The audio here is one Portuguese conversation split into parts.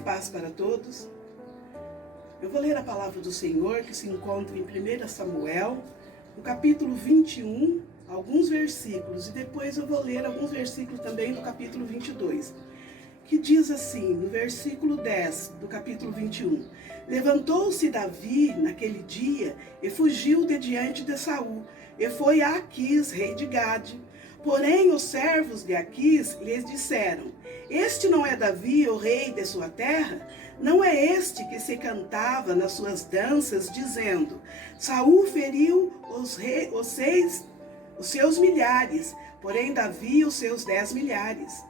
paz para todos. Eu vou ler a palavra do Senhor que se encontra em 1 Samuel, no capítulo 21, alguns versículos, e depois eu vou ler alguns versículos também do capítulo 22, que diz assim, no versículo 10 do capítulo 21, levantou-se Davi naquele dia e fugiu de diante de Saul, e foi a Aquis, rei de Gade. Porém, os servos de Aquis lhes disseram, este não é Davi, o rei de sua terra? Não é este que se cantava nas suas danças, dizendo, Saul feriu os seus milhares, porém Davi os seus 10 milhares.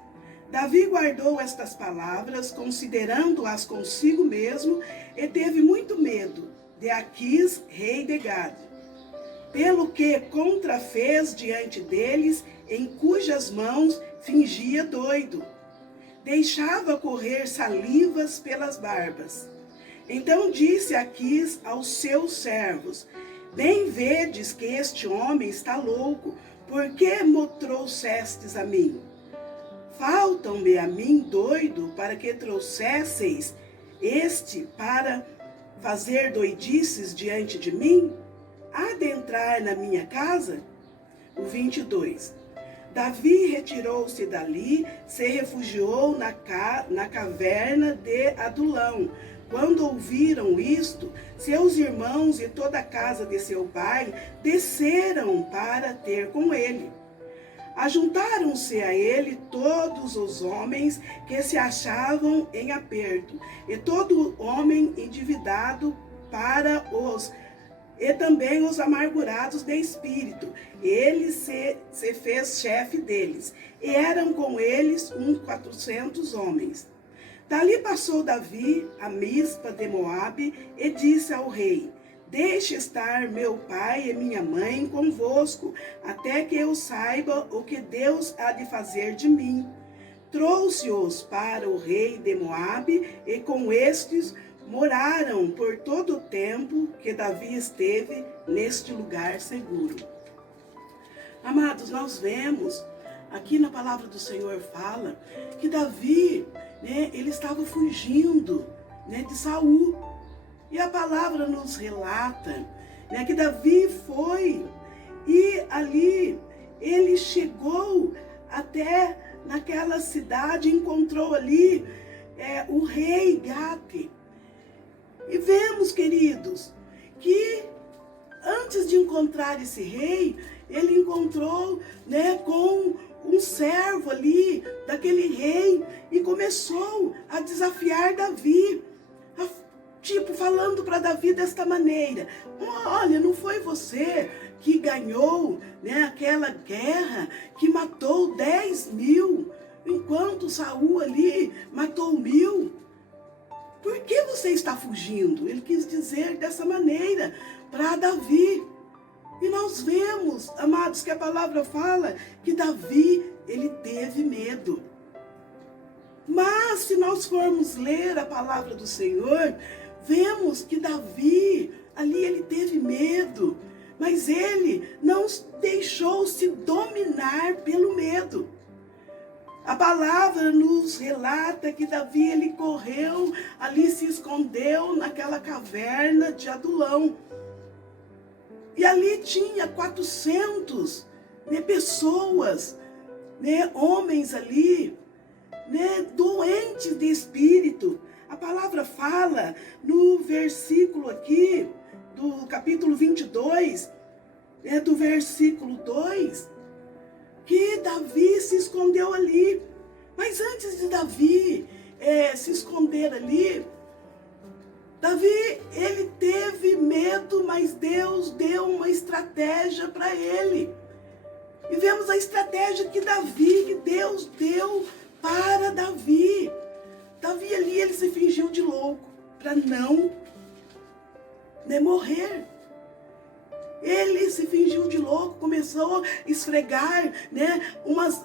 Davi guardou estas palavras, considerando-as consigo mesmo, e teve muito medo de Aquis, rei de Gade, pelo que contrafez diante deles, em cujas mãos fingia doido. Deixava correr salivas pelas barbas. Então disse Aquis aos seus servos, bem vedes que este homem está louco, por que me trouxestes a mim? Faltam-me a mim doido para que trouxesseis este para fazer doidices diante de mim? Há de entrar na minha casa? O 22. Davi retirou-se dali, se refugiou na caverna de Adulão. Quando ouviram isto, seus irmãos e toda a casa de seu pai desceram para ter com ele. Ajuntaram-se a ele todos os homens que se achavam em aperto, e todo homem endividado e também os amargurados de espírito. Ele se fez chefe deles, e eram com eles uns 400 homens. Dali passou Davi a Mispa de Moabe e disse ao rei, deixe estar meu pai e minha mãe convosco, até que eu saiba o que Deus há de fazer de mim. Trouxe-os para o rei de Moabe, e com estes moraram por todo o tempo que Davi esteve neste lugar seguro. Amados, nós vemos, aqui na palavra do Senhor fala, que Davi, ele estava fugindo, de Saul. E a palavra nos relata, que Davi foi, e ali ele chegou até naquela cidade, encontrou ali o rei Gate. E vemos, queridos, que antes de encontrar esse rei, ele encontrou com um servo ali, daquele rei, e começou a desafiar Davi, falando para Davi desta maneira, olha, não foi você que ganhou aquela guerra, que matou 10.000, enquanto Saul ali matou 1.000? Por que você está fugindo? Ele quis dizer dessa maneira para Davi. E nós vemos, amados, que a palavra fala que Davi, ele teve medo. Mas se nós formos ler a palavra do Senhor, vemos que Davi, ali ele teve medo, mas ele não deixou se dominar pelo medo. A palavra nos relata que Davi, ele correu, ali se escondeu naquela caverna de Adulão. E ali tinha 400 pessoas, homens ali, doentes de espírito. A palavra fala no versículo aqui, do capítulo 22, do versículo 2, que Davi se escondeu ali. Mas antes de Davi se esconder ali, Davi, ele teve medo, mas Deus deu uma estratégia para ele. E vemos a estratégia que Deus deu para Davi. Davi ali, ele se fingiu de louco, para não morrer. Ele se fingiu de louco, começou a esfregar,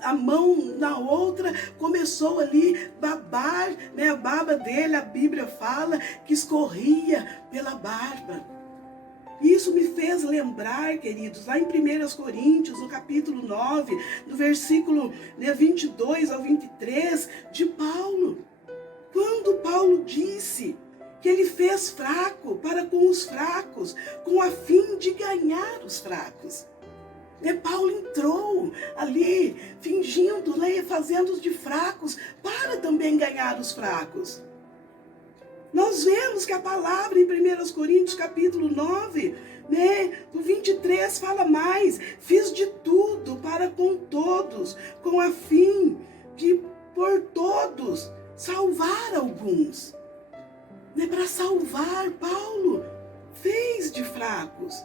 a mão na outra, começou ali babar, a barba dele, a Bíblia fala que escorria pela barba. Isso me fez lembrar, queridos, lá em 1 Coríntios, no capítulo 9, no versículo 22 ao 23, de Paulo. Quando Paulo disse que ele fez fraco para com os fracos, com a fim de ganhar os fracos. Paulo entrou ali, fingindo, fazendo-os de fracos, para também ganhar os fracos. Nós vemos que a palavra em 1 Coríntios capítulo 9, o 23 fala mais: fiz de tudo para com todos, com a fim de por todos salvar alguns. Para salvar, Paulo fez de fracos.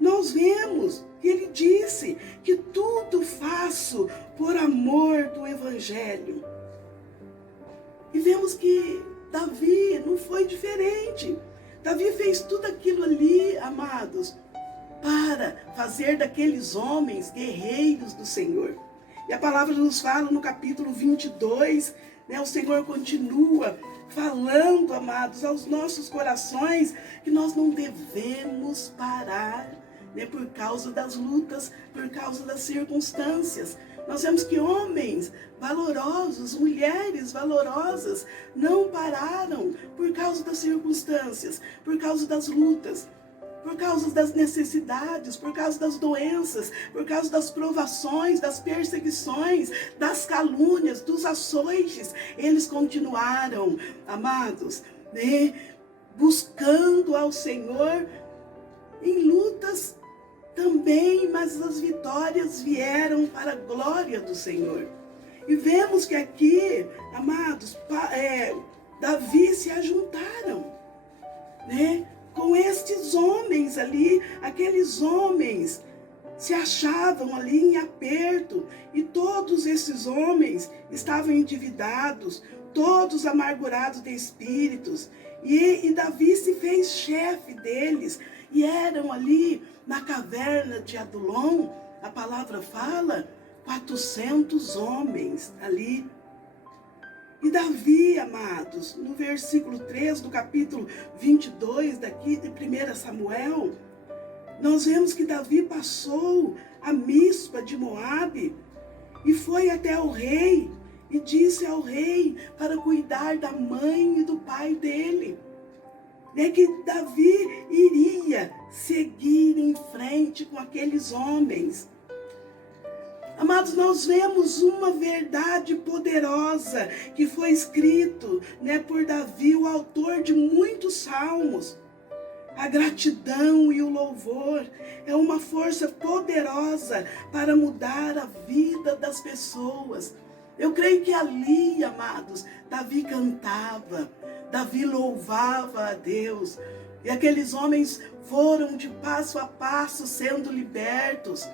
Nós vemos que ele disse que tudo faço por amor do Evangelho. E vemos que Davi não foi diferente. Davi fez tudo aquilo ali, amados, para fazer daqueles homens guerreiros do Senhor. E a palavra nos fala no capítulo 22, o Senhor continua falando, amados, aos nossos corações, que nós não devemos parar, por causa das lutas, por causa das circunstâncias. Nós vemos que homens valorosos, mulheres valorosas, não pararam por causa das circunstâncias, por causa das lutas, por causa das necessidades, por causa das doenças, por causa das provações, das perseguições, das calúnias, dos açoites. Eles continuaram, amados, buscando ao Senhor em lutas também, mas as vitórias vieram para a glória do Senhor. E vemos que aqui, amados, Davi se ajuntaram, com estes homens ali. Aqueles homens se achavam ali em aperto, e todos esses homens estavam endividados, todos amargurados de espíritos, e Davi se fez chefe deles, e eram ali na caverna de Adulão, a palavra fala, 400 homens ali. E Davi, amados, no versículo 3 do capítulo 22 daqui de 1 Samuel, nós vemos que Davi passou a Mispa de Moabe e foi até o rei e disse ao rei para cuidar da mãe e do pai dele. Que Davi iria seguir em frente com aqueles homens. Amados, nós vemos uma verdade poderosa que foi escrito, por Davi, o autor de muitos salmos. A gratidão e o louvor é uma força poderosa para mudar a vida das pessoas. Eu creio que ali, amados, Davi cantava, Davi louvava a Deus. E aqueles homens foram de passo a passo sendo libertos.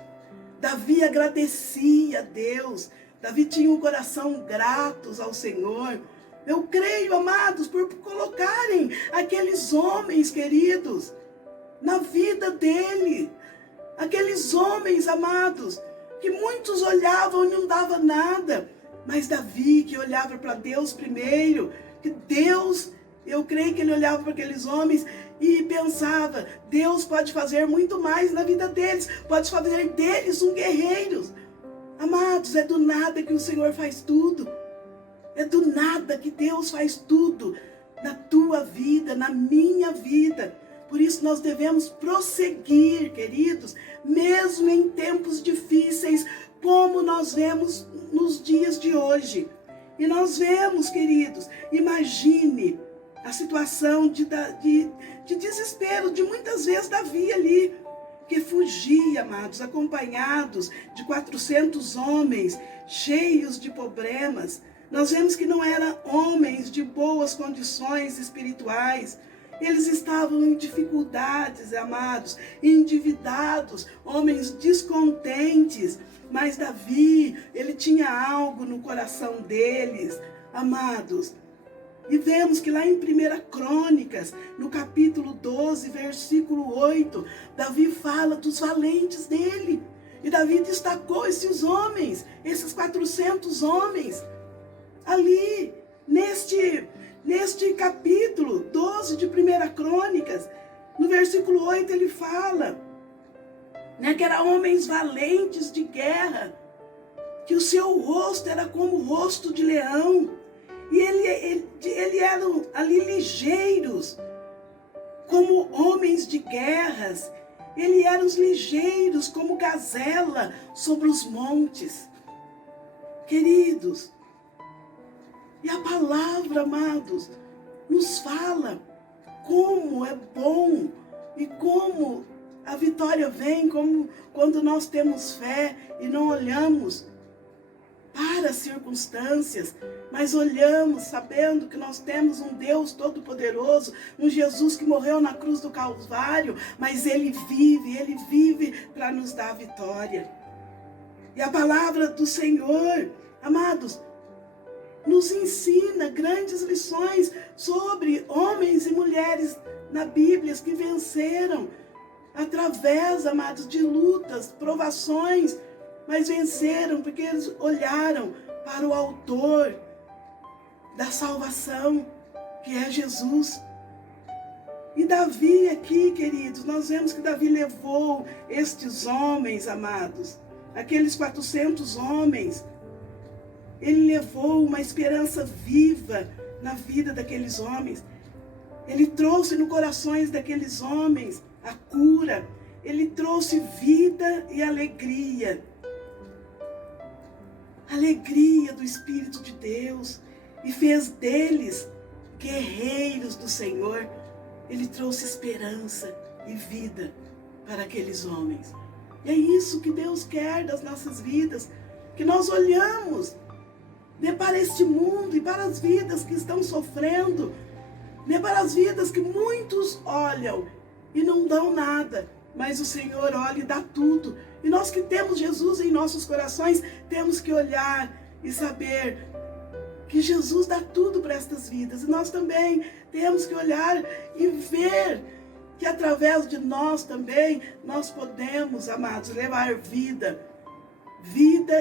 Davi agradecia a Deus. Davi tinha um coração grato ao Senhor. Eu creio, amados, por colocarem aqueles homens queridos na vida dele. Aqueles homens, amados, que muitos olhavam e não dava nada. Mas Davi, que olhava para Deus primeiro, que Deus, eu creio que ele olhava para aqueles homens e pensava, Deus pode fazer muito mais na vida deles, pode fazer deles um guerreiros. Amados, é do nada que o Senhor faz tudo. É do nada que Deus faz tudo na tua vida, na minha vida. Por isso nós devemos prosseguir, queridos, mesmo em tempos difíceis, como nós vemos nos dias de hoje. E nós vemos, queridos, imagine a situação de desespero de muitas vezes Davi ali, que fugia, amados, acompanhados de 400 homens, cheios de problemas. Nós vemos que não eram homens de boas condições espirituais. Eles estavam em dificuldades, amados, endividados, homens descontentes. Mas Davi, ele tinha algo no coração deles, amados. E vemos que lá em 1 Crônicas, no capítulo 12, versículo 8, Davi fala dos valentes dele. E Davi destacou esses homens, esses 400 homens. Ali, neste capítulo 12 de 1 Crônicas, no versículo 8 ele fala, que eram homens valentes de guerra, que o seu rosto era como o rosto de leão, E ele eram ali ligeiros, como homens de guerras. Ele eram os ligeiros como gazela sobre os montes. Queridos, e a palavra, amados, nos fala como é bom e como a vitória vem, como quando nós temos fé e não olhamos para as circunstâncias, mas olhamos sabendo que nós temos um Deus Todo-Poderoso, um Jesus que morreu na cruz do Calvário, mas Ele vive para nos dar a vitória. E a palavra do Senhor, amados, nos ensina grandes lições sobre homens e mulheres na Bíblia que venceram através, amados, de lutas, provações, mas venceram porque eles olharam para o autor da salvação, que é Jesus. E Davi aqui, queridos, nós vemos que Davi levou estes homens, amados, aqueles 400 homens, ele levou uma esperança viva na vida daqueles homens. Ele trouxe no corações daqueles homens a cura. Ele trouxe vida e alegria. Alegria do Espírito de Deus. E fez deles guerreiros do Senhor. Ele trouxe esperança e vida para aqueles homens. E é isso que Deus quer das nossas vidas. Que nós olhamos para este mundo e para as vidas que estão sofrendo, para as vidas que muitos olham e não dão nada, mas o Senhor olha e dá tudo. E nós que temos Jesus em nossos corações, temos que olhar e saber que Jesus dá tudo para estas vidas. E nós também temos que olhar e ver que através de nós também, nós podemos, amados, levar vida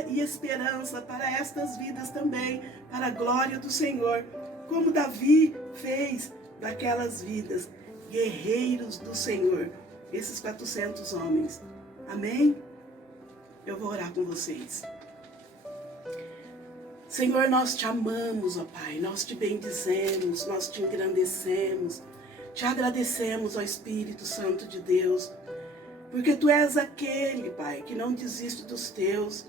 e esperança para estas vidas também, para a glória do Senhor, como Davi fez daquelas vidas, guerreiros do Senhor, esses 400 homens. Amém? Eu vou orar com vocês. Senhor, nós te amamos, ó Pai, nós te bendizemos, nós te engrandecemos, te agradecemos, ó Espírito Santo de Deus, porque Tu és aquele, Pai, que não desiste dos Teus.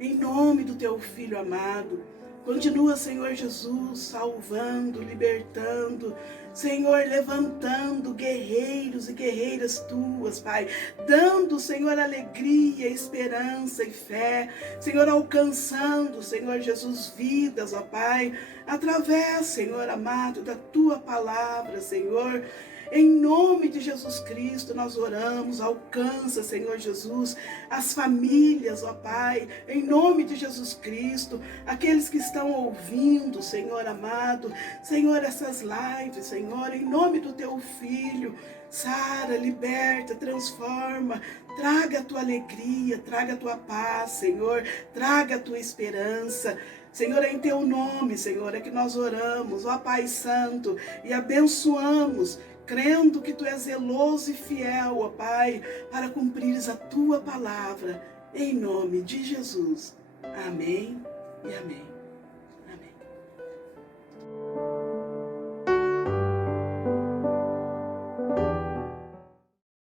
Em nome do Teu Filho amado, continua, Senhor Jesus, salvando, libertando, Senhor, levantando guerreiros e guerreiras Tuas, Pai, dando, Senhor, alegria, esperança e fé, Senhor, alcançando, Senhor Jesus, vidas, ó Pai, através, Senhor amado, da Tua palavra, Senhor. Em nome de Jesus Cristo, nós oramos, alcança, Senhor Jesus, as famílias, ó Pai, em nome de Jesus Cristo, aqueles que estão ouvindo, Senhor amado, Senhor, essas lives, Senhor, em nome do Teu Filho, sara, liberta, transforma, traga a Tua alegria, traga a Tua paz, Senhor, traga a Tua esperança. Senhor, é em Teu nome, Senhor, é que nós oramos, ó Pai Santo, e abençoamos, crendo que Tu és zeloso e fiel, ó Pai, para cumprires a Tua palavra, em nome de Jesus. Amém e amém.